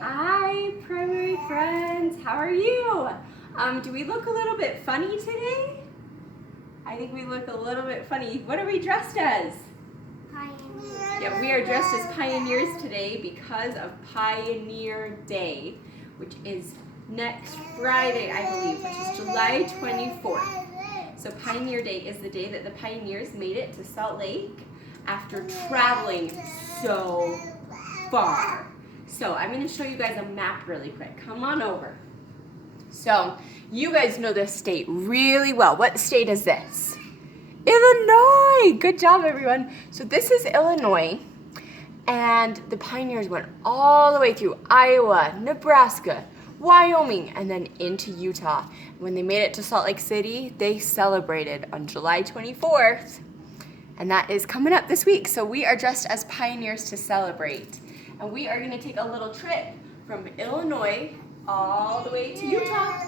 Hi, primary friends. How are you? Do we look a little bit funny today? I think we look a little bit funny. What are we dressed as? Pioneer. Yeah, we are dressed as pioneers today because of Pioneer Day, which is next Friday, I believe, which is July 24th. So Pioneer Day is the day that the pioneers made it to Salt Lake after traveling so far. So I'm going to show you guys a map really quick. Come on over. So you guys know this state really well. What state is this? Illinois! Good job, everyone. So this is Illinois, and the pioneers went all the way through Iowa, Nebraska, Wyoming, and then into Utah. When they made it to Salt Lake City, they celebrated on July 24th, and that is coming up this week. So we are dressed as pioneers to celebrate. And we are going to take a little trip from Illinois all the way to Utah.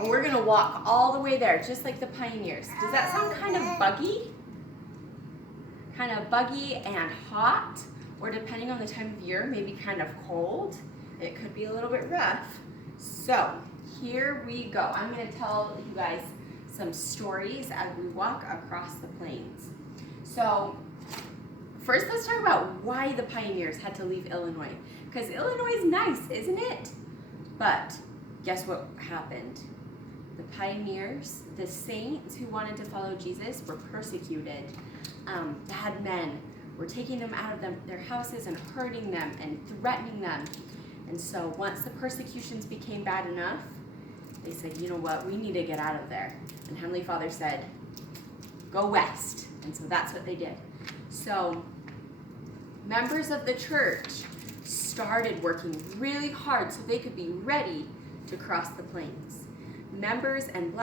And we're going to walk all the way there, just like the pioneers. Does that sound kind of buggy? Kind of buggy and hot, or depending on the time of year, maybe kind of cold. It could be a little bit rough. So here we go. I'm going to tell you guys some stories as we walk across the plains. So first, let's talk about why the pioneers had to leave Illinois. Because Illinois is nice, isn't it? But guess what happened? The pioneers, the saints who wanted to follow Jesus, were persecuted. Bad men were taking them out of their houses and hurting them and threatening them. And so once the persecutions became bad enough, they said, you know what, we need to get out of there. And Heavenly Father said, go west. And so that's what they did. So members of the church started working really hard so they could be ready to cross the plains. Members and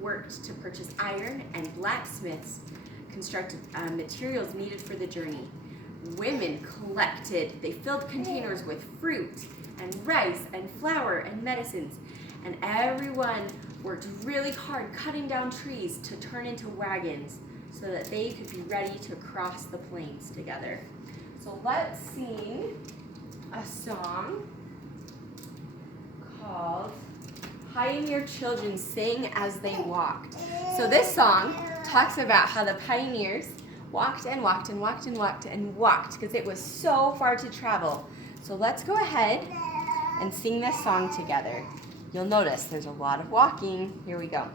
worked to purchase iron, and blacksmiths constructed materials needed for the journey. Women collected, they filled containers with fruit and rice and flour and medicines, and everyone worked really hard cutting down trees to turn into wagons so that they could be ready to cross the plains together. So let's sing a song called Pioneer Children Sing as They Walked. So this song talks about how the pioneers walked and walked and walked and walked and walked because it was so far to travel. So let's go ahead and sing this song together. You'll notice there's a lot of walking. Here we go.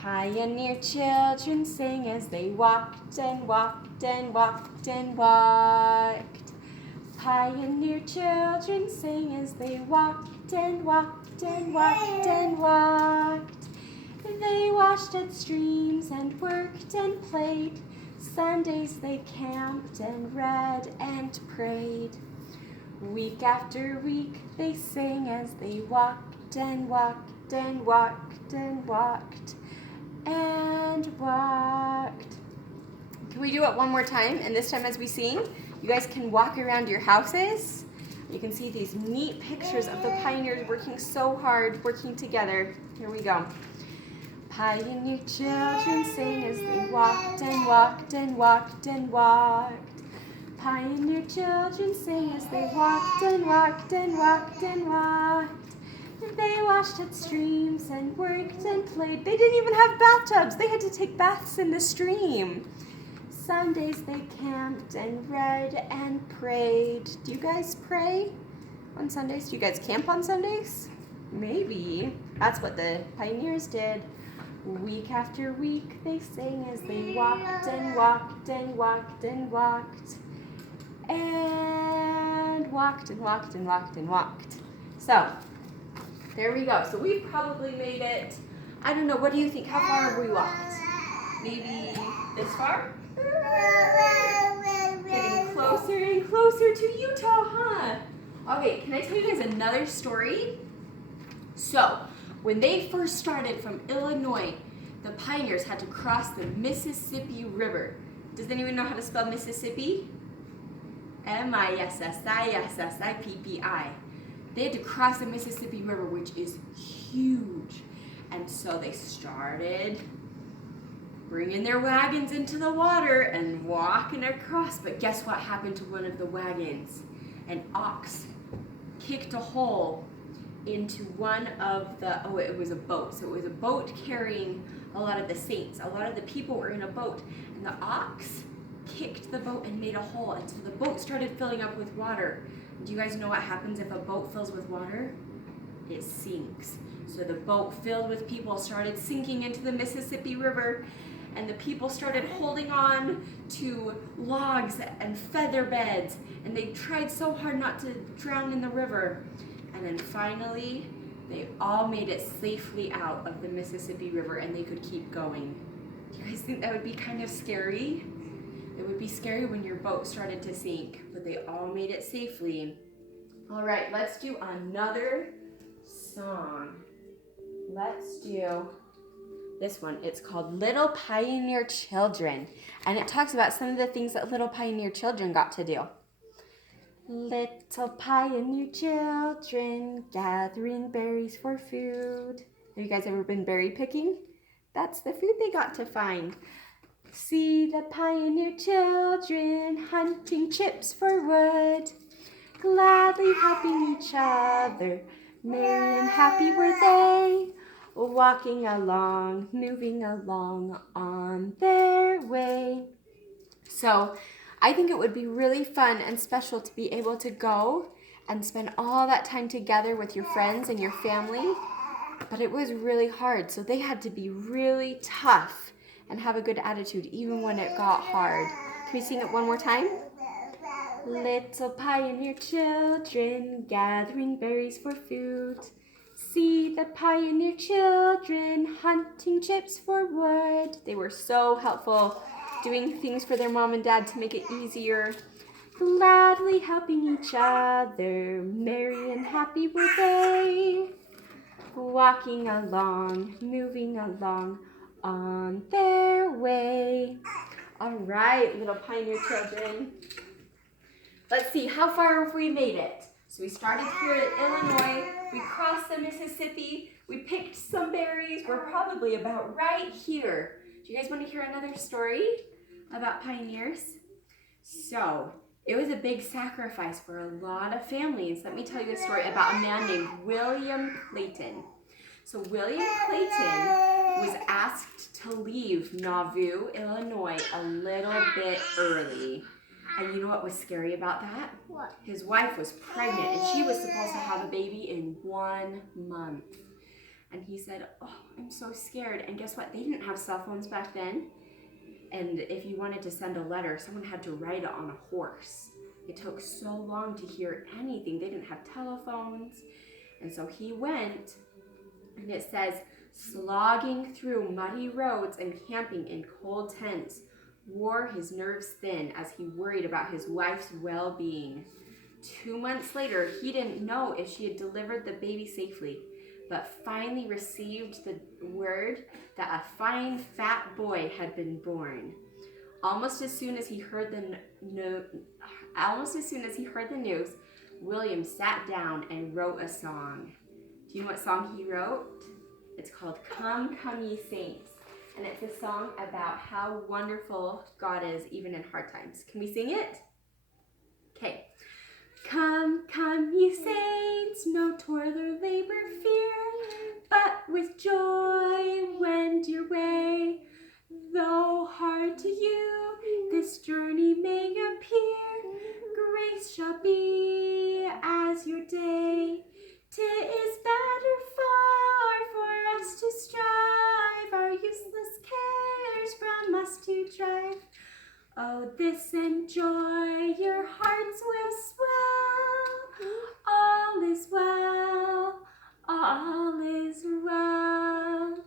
Pioneer children sang as they walked and walked and walked and walked. Pioneer children sang as they walked and walked and walked and walked. They washed at streams and worked and played. Sundays they camped and read and prayed. Week after week they sang as they walked and walked and walked and walked and walked. Can we do it one more time? And this time as we sing, you guys can walk around your houses. You can see these neat pictures of the pioneers working so hard, working together. Here we go. Pioneer children sang as they walked and walked and walked and walked. Pioneer children sang as they walked and walked and walked and walked. They washed at streams and worked and played. They didn't even have bathtubs. They had to take baths in the stream. Sundays they camped and read and prayed. Do you guys pray on Sundays? Do you guys camp on Sundays? Maybe. That's what the pioneers did. Week after week they sang as they walked and walked and walked and walked and walked and walked and walked and walked. So there we go. So we probably made it, I don't know, what do you think? How far have we walked? Maybe this far? Getting closer and closer to Utah, huh? Okay, can I tell you guys another story? So, when they first started from Illinois, the pioneers had to cross the Mississippi River. Does anyone know how to spell Mississippi? Mississippi. They had to cross the Mississippi River, which is huge. And so they started bringing their wagons into the water and walking across. But guess what happened to one of the wagons? An ox kicked a hole into one of the, it was a boat. So it was a boat carrying a lot of the saints. A lot of the people were in a boat, and the ox kicked the boat and made a hole, and so the boat started filling up with water. Do you guys know what happens if a boat fills with water? It sinks. So the boat filled with people started sinking into the Mississippi River, and the people started holding on to logs and feather beds, and they tried so hard not to drown in the river. And then finally, they all made it safely out of the Mississippi River, and they could keep going. Do you guys think that would be kind of scary? It would be scary when your boat started to sink, but they all made it safely. All right, let's do another song. Let's do this one. It's called Little Pioneer Children, and it talks about some of the things that little pioneer children got to do. Little pioneer children gathering berries for food. Have you guys ever been berry picking? That's the food they got to find. See the pioneer children hunting chips for wood, gladly helping each other. Merry and happy were they, walking along, moving along on their way. So I think it would be really fun and special to be able to go and spend all that time together with your friends and your family, but it was really hard. So they had to be really tough and have a good attitude even when it got hard. Can we sing it one more time? Little pioneer children gathering berries for food. See the pioneer children hunting chips for wood. They were so helpful, doing things for their mom and dad to make it easier. Gladly helping each other, merry and happy were they. Walking along, moving along on their way. All right, little pioneer children. Let's see, how far have we made it? So we started here in Illinois, we crossed the Mississippi, we picked some berries, we're probably about right here. Do you guys want to hear another story about pioneers? So, it was a big sacrifice for a lot of families. Let me tell you a story about a man named William Clayton. So William Clayton was asked to leave Nauvoo, Illinois a little bit early. And you know what was scary about that? What? His wife was pregnant, and she was supposed to have a baby in 1 month. And he said, oh, I'm so scared. And guess what? They didn't have cell phones back then. And if you wanted to send a letter, someone had to ride it on a horse. It took so long to hear anything. They didn't have telephones. And so he went, and it says, slogging through muddy roads and camping in cold tents, wore his nerves thin as he worried about his wife's well-being. 2 months later, he didn't know if she had delivered the baby safely, but finally received the word that a fine fat boy had been born. Almost as soon as he heard the news, William sat down and wrote a song. Do you know what song he wrote? It's called Come, Come Ye Saints. And it's a song about how wonderful God is even in hard times. Can we sing it? Okay. Come, come ye saints, no toil or labor fear, but with joy wend your way. Though hard to you this journey may appear, grace shall be as your day. 'Tis better far for us to strive, our useless cares from us to drive. Oh, this and joy your hearts will swell. All is well, all is well.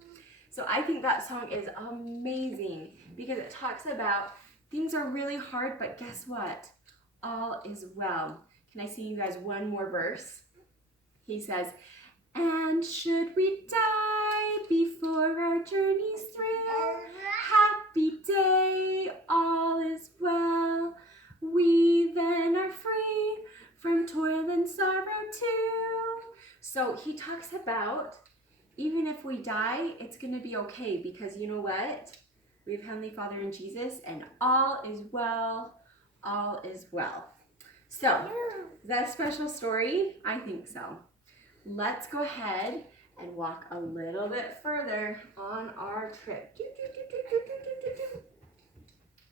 So I think that song is amazing because it talks about things are really hard, but guess what? All is well. Can I sing you guys one more verse? He says, and should we die before our journey's through, happy day, all is well. We then are free from toil and sorrow too. So he talks about even if we die, it's going to be okay because you know what? We have Heavenly Father in Jesus and all is well, all is well. So that a special story? I think so. Let's go ahead and walk a little bit further on our trip.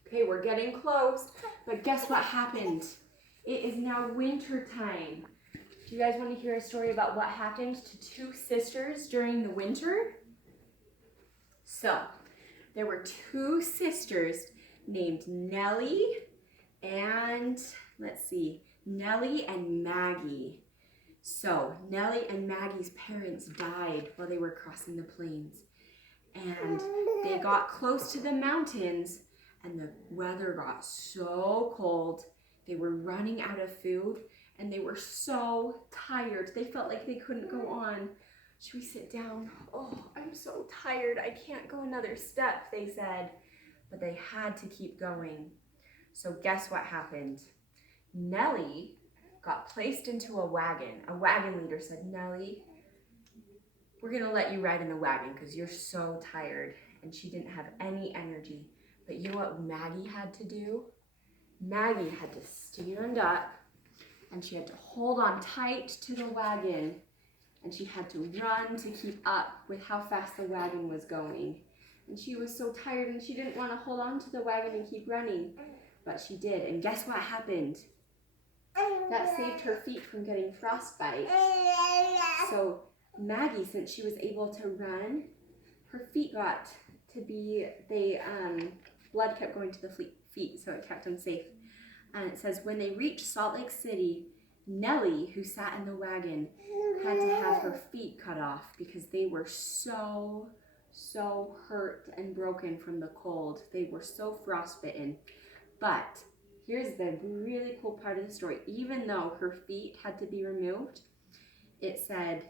Okay, we're getting close, but guess what happened? It is now winter time. Do you guys want to hear a story about what happened to two sisters during the winter? So, there were two sisters named Nellie and, Nellie and Maggie. So, Nellie and Maggie's parents died while they were crossing the plains. And they got close to the mountains and the weather got so cold. They were running out of food and they were so tired. They felt like they couldn't go on. Should we sit down? Oh, I'm so tired. I can't go another step, they said. But they had to keep going. So guess what happened? Nellie got placed into a wagon. A wagon leader said, Nellie, we're gonna let you ride in the wagon because you're so tired. And she didn't have any energy. But you know what Maggie had to do? Maggie had to stand up and she had to hold on tight to the wagon and she had to run to keep up with how fast the wagon was going. And she was so tired and she didn't want to hold on to the wagon and keep running, but she did. And guess what happened? That saved her feet from getting frostbite. So Maggie, since she was able to run, her feet got to be, blood kept going to the feet, so it kept them safe. And it says, when they reached Salt Lake City, Nellie, who sat in the wagon, had to have her feet cut off because they were so hurt and broken from the cold. They were so frostbitten. But here's the really cool part of the story. Even though her feet had to be removed, it said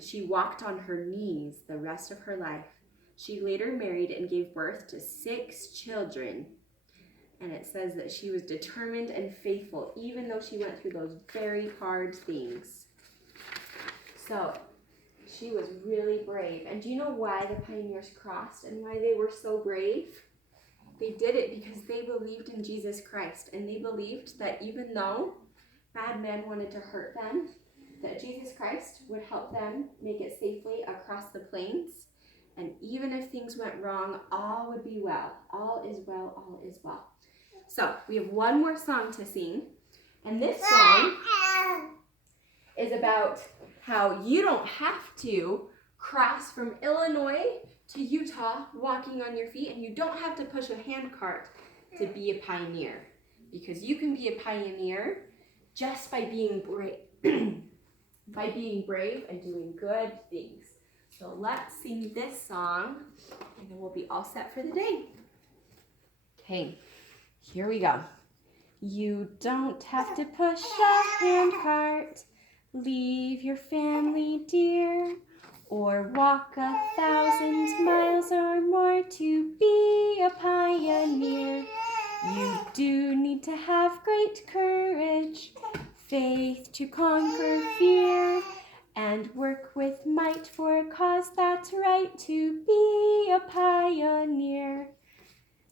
she walked on her knees the rest of her life. She later married and gave birth to 6 children. And it says that she was determined and faithful, even though she went through those very hard things. So she was really brave. And do you know why the pioneers crossed and why they were so brave? They did it because they believed in Jesus Christ. And they believed that even though bad men wanted to hurt them, that Jesus Christ would help them make it safely across the plains. And even if things went wrong, all would be well. All is well, all is well. So we have one more song to sing. And this song is about how you don't have to cross from Illinois to Utah walking on your feet, and you don't have to push a hand cart to be a pioneer, because you can be a pioneer just by being brave, by being brave and doing good things. So let's sing this song, and then we'll be all set for the day. Okay, here we go. You don't have to push a hand cart, leave your family dear, or walk 1,000 miles or more to be a pioneer. You do need to have great courage, faith to conquer fear, and work with might for a cause that's right to be a pioneer.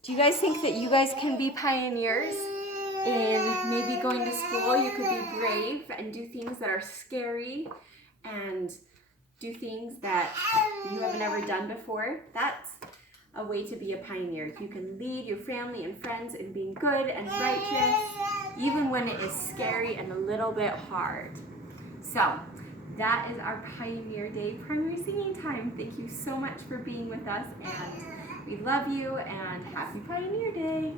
Do you guys think that you guys can be pioneers? In maybe going to school, you could be brave and do things that are scary and do things that you haven't ever done before. That's a way to be a pioneer. You can lead your family and friends in being good and righteous, even when it is scary and a little bit hard. So that is our Pioneer Day primary singing time. Thank you so much for being with us, and we love you, and happy Pioneer Day.